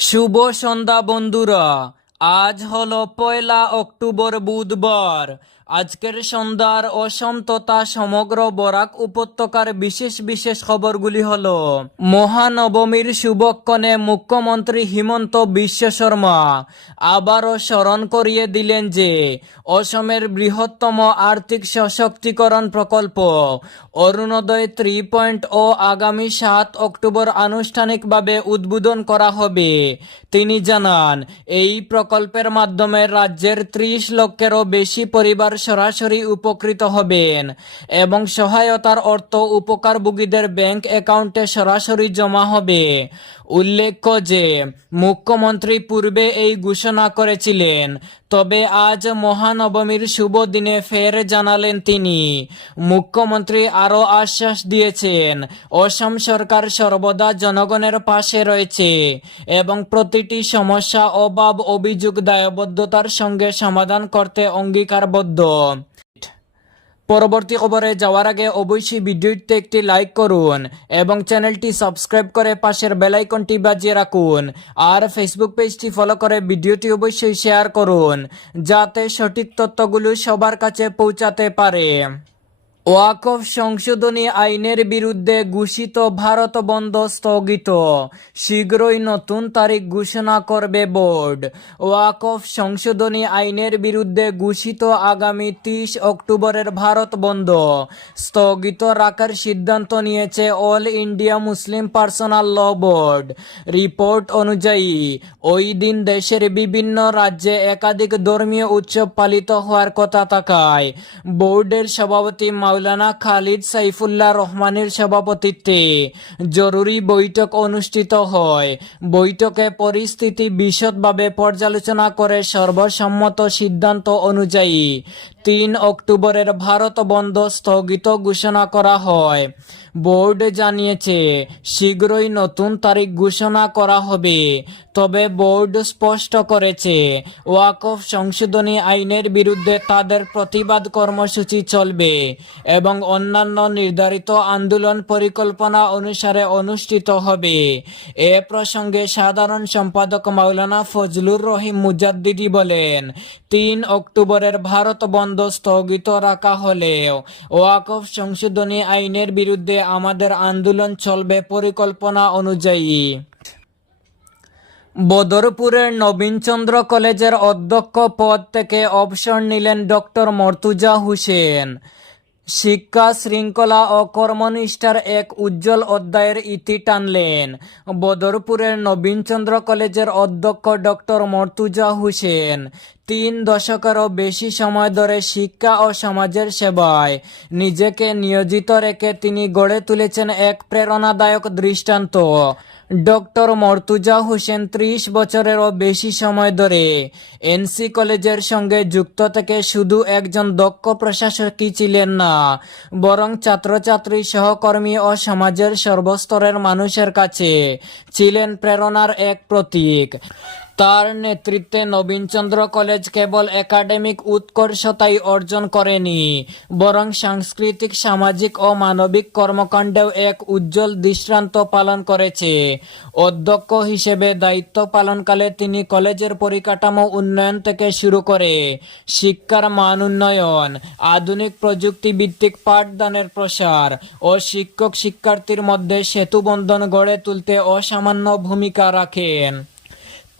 শুভ সন্ধ্যা বন্ধুরা। আজ হলো পয়লা অক্টোবর বুধবার। আজকের সন্ধ্যার অসম তথা সমগ্র বরাক উপত্যকার বিশেষ বিশেষ খবরগুলি হল, মহানবমীর শুভক্ষণে মুখ্যমন্ত্রী হিমন্ত বিশ্ব শর্মা আবারও স্মরণ করিয়ে দিলেন যে, অসমের বৃহত্তম আর্থিক সশক্তিকরণ প্রকল্প, অরুণোদয় থ্রি পয়েন্ট ও আগামী সাত অক্টোবর আনুষ্ঠানিকভাবে উদ্বোধন করা হবে। তিনি জানান, এই প্রকল্পের মাধ্যমে রাজ্যের ত্রিশ লক্ষেরও বেশি পরিবার সরাসরি উপকৃত হবেন এবং সহায়তার অর্থ উপকারভোগীদের ব্যাংক অ্যাকাউন্টে সরাসরি জমা হবে। উল্লেখ্য যে, মুখ্যমন্ত্রী পূর্বে এই ঘোষণা করেছিলেন, তবে আজ মহানবমীর শুভ দিনে ফের জানালেন তিনি। মুখ্যমন্ত্রী আরও আশ্বাস দিয়েছেন, অসম সরকার সর্বদা জনগণের পাশে রয়েছে এবং প্রতিটি সমস্যা, অভাব, অভিযোগ, দায়বদ্ধতার সঙ্গে সমাধান করতে অঙ্গীকারবদ্ধ। পরবর্তী খবরে যাওয়ার আগে অবশ্যই ভিডিওটিতে একটি লাইক করুন এবং চ্যানেলটি সাবস্ক্রাইব করে পাশের বেলাইকনটি বাজিয়ে রাখুন। আর ফেসবুক পেজটি ফলো করে ভিডিওটি অবশ্যই শেয়ার করুন, যাতে সঠিক তথ্যগুলো সবার কাছে পৌঁছাতে পারে। ওয়াকফ সংশোধনী আইনের বিরুদ্ধে ঘোষিত ভারত বন্ধ স্থগিত। শীঘ্রই নতুন তারিখ ঘোষণা করবে বোর্ড। ওয়াকফ সংশোধনী আইনের বিরুদ্ধে ঘোষিত আগামী তিরিশ অক্টোবরের ভারত বন্ধ। স্থগিত রাখার সিদ্ধান্ত নিয়েছে all India Muslim personal law board. Report অনুযায়ী, ওই দিন দেশের বিভিন্ন রাজ্যে একাধিক ধর্মীয় উৎসব পালিত হওয়ার কথা থাকায় বোর্ডের সভাপতি মাওলানা খালিদ সাইফুল্লাহ রহমানের সভাপতিত্বে জরুরি বৈঠক অনুষ্ঠিত হয়। বৈঠকে পরিস্থিতি বিশদভাবে পর্যালোচনা করে সর্বসম্মত সিদ্ধান্ত অনুযায়ী তিন অক্টোবরের ভারত বন্ধ স্থগিত ঘোষণা করা হয়। বোর্ড জানিয়েছে, শীঘ্রই নতুন তারিখ ঘোষণা করা হবে। তবে বোর্ড স্পষ্ট করেছে, ওয়াকফ সংশোধনী আইনের বিরুদ্ধে তাদের প্রতিবাদ কর্মসূচি চলবে এবং অন্যান্য নির্ধারিত আন্দোলন পরিকল্পনা অনুসারে অনুষ্ঠিত হবে। এ প্রসঙ্গে সাধারণ সম্পাদক মাওলানা ফজলুর রহিম মুজাদ্দিদি বলেন, তিন অক্টোবরের ভারত বন্ধ স্থগিত রাখা হলেও ওয়াকফ সংশোধনী আইনের বিরুদ্ধে আমাদের আন্দোলন চলবে পরিকল্পনা অনুযায়ী। বদরপুরের নবীনচন্দ্র কলেজের অধ্যক্ষ পদ থেকে অবসর নিলেন ডক্টর মর্তুজা হোসেন। শিক্ষা শৃঙ্খলা ও কর্মনিষ্ঠার এক উজ্জ্বল অধ্যায়ের ইতি টানলেন। বদরপুরের নবীনচন্দ্র কলেজের অধ্যক্ষ ডক্টর মর্তুজা হোসেন। তিন দশকেরও বেশি সময় ধরে শিক্ষা ও সমাজের সেবায়। নিজেকে নিয়োজিত রেখে তিনি গড়ে তুলেছেন এক প্রেরণাদায়ক দৃষ্টান্ত। ডক্টর মর্তুজা হোসেন ত্রিশ বছরেরও বেশি সময় ধরে এনসি কলেজের সঙ্গে যুক্ত থেকে শুধু একজন দক্ষ প্রশাসকই ছিলেন না, বরং ছাত্রছাত্রী, সহকর্মী ও সমাজের সর্বস্তরের মানুষের কাছে ছিলেন প্রেরণার এক প্রতীক। তার নেতৃত্বে নবীনচন্দ্র কলেজ কেবল একাডেমিক উৎকর্ষতাই অর্জন করেনি, বরং সাংস্কৃতিক, সামাজিক ও মানবিক কর্মকাণ্ডেও এক উজ্জ্বল দৃষ্টান্ত পালন করেছে। অধ্যক্ষ হিসেবে দায়িত্ব পালনকালে তিনি কলেজের পরিকাঠামো উন্নয়ন থেকে শুরু করে শিক্ষার মান উন্নয়ন, আধুনিক প্রযুক্তি ভিত্তিক পাঠদানের প্রসার ও শিক্ষক শিক্ষার্থীর মধ্যে সেতুবন্ধন গড়ে তুলতে অসামান্য ভূমিকা রাখেন।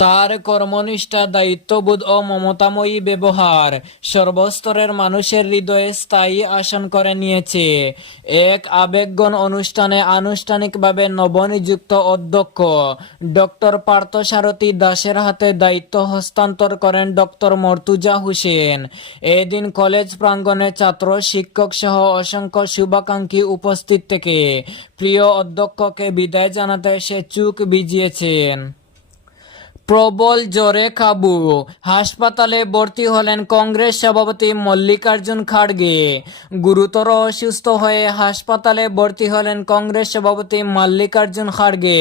তার কর্মনিষ্ঠা, দায়িত্ববোধ ও মমতাময়ী ব্যবহার সর্বস্তরের মানুষের হৃদয়ে স্থায়ী আসন করে নিয়েছে। এক আবেগগণ অনুষ্ঠানে আনুষ্ঠানিকভাবে নবনিযুক্ত অধ্যক্ষ ডক্টর পার্থসারথী দাসের হাতে দায়িত্ব হস্তান্তর করেন ডক্টর মর্তুজা হুসেন। এদিন কলেজ প্রাঙ্গণে ছাত্র, শিক্ষক সহ অসংখ্য শুভাকাঙ্ক্ষী উপস্থিত থেকে প্রিয় অধ্যক্ষকে বিদায় জানাতে সে চুক ভিজিয়েছেন। প্রবল জ্বরে কাবু হাসপাতালে ভর্তি হলেন কংগ্রেস সভাপতি মল্লিকার্জুন খাড়গে। গুরুতর অসুস্থ হয়ে হাসপাতালে ভর্তি হলেন কংগ্রেস সভাপতি মল্লিকার্জুন খাড়গে।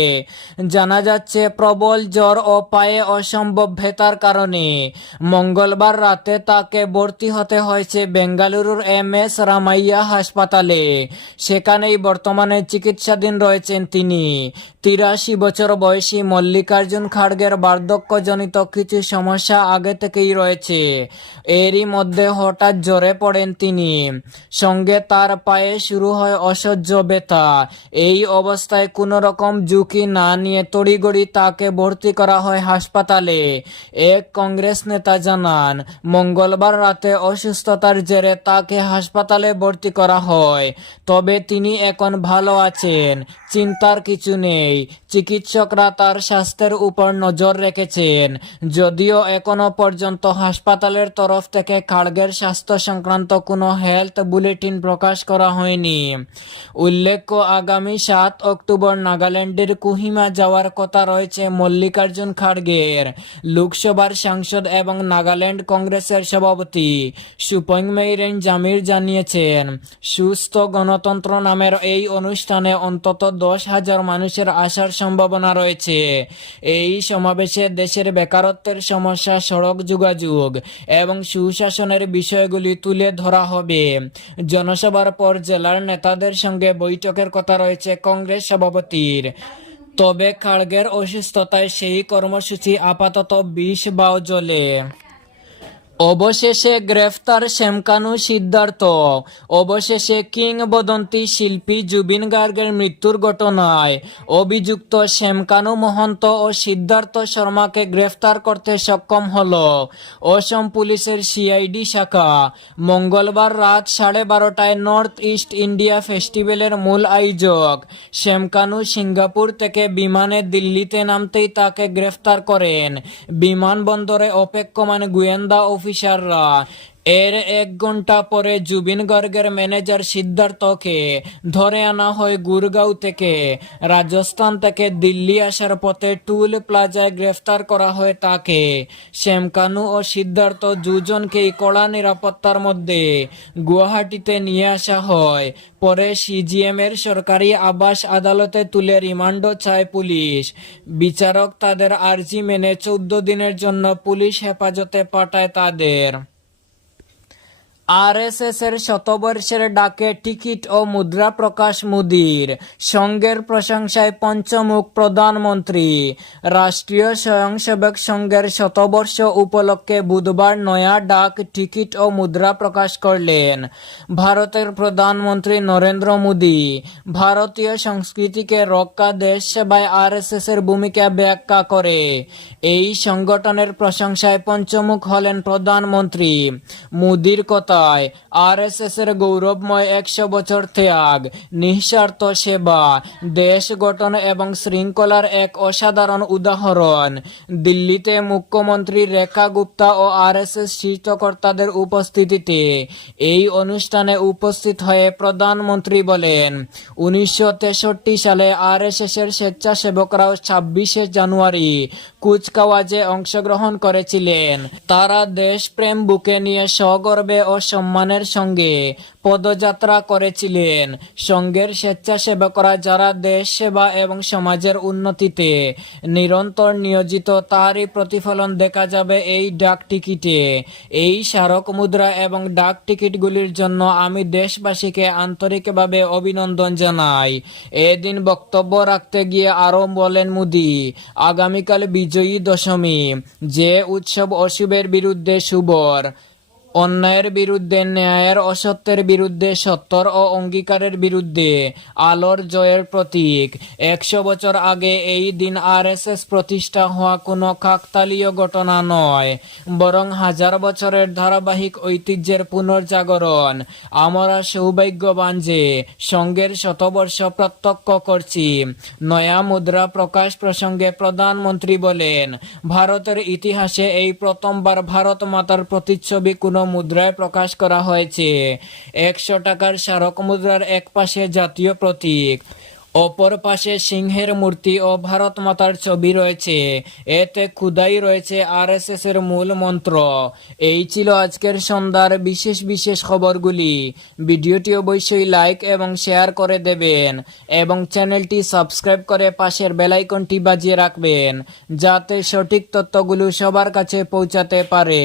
জানা যাচ্ছে, প্রবল জ্বর ও পায়ে অসম্ভব ভেতার কারণে। মঙ্গলবার রাতে তাকে ভর্তি হতে হয়েছে বেঙ্গালুরুর এম এস রামাইয়া হাসপাতালে। সেখানেই বর্তমানে চিকিৎসাধীন রয়েছেন তিনি। তিরাশি বছর বয়সী মল্লিকার্জুন খাড়গের বার্ধক্যজনিত কিছু সমস্যা আগে থেকেই রয়েছে। এরই মধ্যে হঠাৎ জ্বরে পড়েন তিনি। সঙ্গে তার পায়ে শুরু হয় অসহ্য ব্যথা। এই অবস্থায় কোনো রকম ঝুঁকি না নিয়ে তড়িগড়ি তাকে ভর্তি করা হয় হাসপাতালে। এক কংগ্রেস নেতা জানান, মঙ্গলবার রাতে অসুস্থতার জেরে তাকে হাসপাতালে ভর্তি করা হয়। তবে তিনি এখন ভালো আছেন। চিন্তার কিছু নেই। a চিকিৎসকরা তার স্বাস্থ্যের উপর নজর রেখেছেন। যদিও এখনও পর্যন্ত হাসপাতালের তরফ থেকে খাড়গের স্বাস্থ্য সংক্রান্ত কোনো হেলথ বুলেটিন প্রকাশ করা হয়নি। উল্লেখ্য, আগামী সাত অক্টোবর নাগাল্যান্ডের কুহিমা যাওয়ার কথা রয়েছে মল্লিকার্জুন খাড়গের। লোকসভার সাংসদ এবং নাগাল্যান্ড কংগ্রেসের সভাপতি সুপং মেইরেন জামির জানিয়েছেন, সুস্থ গণতন্ত্র নামের এই অনুষ্ঠানে অন্তত দশ হাজার মানুষের আসার সম্ভাবনা রয়েছে। এই সমাবেশে দেশের বেকারত্বের সমস্যা, সড়ক যোগাযোগ এবং সুশাসনের বিষয়গুলি তুলে ধরা হবে। জনসভার পর জেলার নেতাদের সঙ্গে বৈঠকের কথা রয়েছে কংগ্রেস সভাপতির। তবে খাড়গের অসুস্থতায় সেই কর্মসূচি আপাতত বিষ বাও জ্বলে অবশেষে গ্রেফতার শ্যামকানু সিদ্ধার্থ। অবশেষে কিংবদন্তি শিল্পী জুবিন গার্গের মৃত্যুর ঘটনায় অভিযুক্ত শ্যামকানু মহন্ত ও সিদ্ধার্থ শর্মাকে গ্রেফতার করতে সক্ষম হল। অসম পুলিশের সিআইডি শাখা। মঙ্গলবার রাত সাড়ে বারোটায় নর্থ ইস্ট ইন্ডিয়া ফেস্টিভ্যালের মূল আয়োজক শ্যামকানু সিঙ্গাপুর থেকে বিমানে দিল্লিতে নামতেই তাকে গ্রেফতার করেন। বিমানবন্দরে অপেক্ষমান গোয়েন্দা অফিসাররা এর এক ঘণ্টা পরে জুবিন গর্গের ম্যানেজার সিদ্ধার্থকে ধরে আনা হয় গুরগাঁও থেকে। রাজস্থান থেকে দিল্লি আসার পথে টুল প্লাজায় গ্রেফতার করা হয় তাকে। শ্যামকানু ও সিদ্ধার্থ দুজনকেই কড়া নিরাপত্তার মধ্যে গুয়াহাটিতে নিয়ে আসা হয়। পরে সিজিএম এর সরকারি আবাস আদালতে তুলে রিমান্ড চায় পুলিশ। বিচারক তাদের আর্জি মেনে চৌদ্দ দিনের জন্য পুলিশ হেফাজতে পাঠায় তাদের। আরএসএস এর শতবর্ষের ডাকে টিকিট ও মুদ্রা প্রকাশ মোদির। সঙ্গের প্রশংসায় পঞ্চমুখ প্রধানমন্ত্রী। রাষ্ট্রীয় স্বয়ংসেবক সংঘের শতবর্ষ উপলক্ষে বুধবার নয়া ডাক টিকিট ও মুদ্রা প্রকাশ করলেন ভারতের প্রধানমন্ত্রী নরেন্দ্র মোদী। ভারতীয় সংস্কৃতিকে রক্ষা দেশ সেবায় আরএসএস এর ভূমিকা ব্যাখ্যা করে। এই সংগঠনের প্রশংসায় পঞ্চমুখ হলেন প্রধানমন্ত্রী। মোদির কথায় আরএসএস এর গৌরবময় একশো বছর ত্যাগ, নিঃস্বার্থ সেবা, দেশ গঠন এবং শৃঙ্খলার এক অসাধারণ উদাহরণ। দিল্লিতে মুখ্যমন্ত্রী রেখা গুপ্তা ও আরএসএস শীর্ষকর্তাদের উপস্থিতিতে এই অনুষ্ঠানে উপস্থিত হয়ে প্রধানমন্ত্রী বলেন, উনিশশো তেষট্টি সালে আরএসএস এর স্বেচ্ছাসেবকরাও ছাব্বিশে জানুয়ারি কুচকাওয়াজে অংশগ্রহণ করেছিলেন। তারা দেশপ্রেম বুকে নিয়ে সগর্বে ও সম্মানের সঙ্গে পদযাত্রা করেছিলেন। সংঘের স্বেচ্ছাসেবকরা যারা দেশ সেবা এবং সমাজের উন্নতিতে নিরন্তর নিয়োজিত, তারই প্রতিফলন দেখা যাবে এই ডাক টিকিটে। এই স্মারক মুদ্রা এবং ডাক টিকিটগুলির জন্য আমি দেশবাসীকে আন্তরিকভাবে অভিনন্দন জানাই। এদিন বক্তব্য রাখতে গিয়ে আরও বলেন মোদি, আগামীকাল বিজয়ী দশমী, যে উৎসব অশুভের বিরুদ্ধে শুভর অন্যায়ের বিরুদ্ধে, ন্যায়ের অসত্যের বিরুদ্ধে, সত্যর ও অঙ্গীকারের বিরুদ্ধে আলোর জয়ের প্রতীক। একশো বছর আগে এই দিন আরএসএস প্রতিষ্ঠা হওয়া কোনো কাকতালীয় ঘটনা নয়, বরং হাজার বছরের ধারাবাহিক ঐতিহ্যের পুনর্জাগরণ। আমরা সৌভাগ্যবান যে সঙ্গের শতবর্ষ প্রত্যক্ষ করছি। নয়া মুদ্রা প্রকাশ প্রসঙ্গে প্রধানমন্ত্রী বলেন, ভারতের ইতিহাসে এই প্রথমবার ভারত মাতার প্রতিচ্ছবি কোনো মুদ্রায় প্রকাশ করা হয়েছে। একশো টাকার স্মারক মুদ্রার এক পাশে জাতীয় প্রতীক, অপর পাশে সিংহের মূর্তি ও ভারত মাতার ছবি রয়েছে। এতে খুদাই রয়েছে আরএসএস এর মূল মন্ত্র। এই ছিল আজকের সন্ধ্যার বিশেষ বিশেষ খবরগুলি। ভিডিওটি অবশ্যই লাইক এবং শেয়ার করে দেবেন এবং চ্যানেলটি সাবস্ক্রাইব করে পাশের বেলাইকনটি বাজিয়ে রাখবেন, যাতে সঠিক তথ্যগুলো সবার কাছে পৌঁছাতে পারে।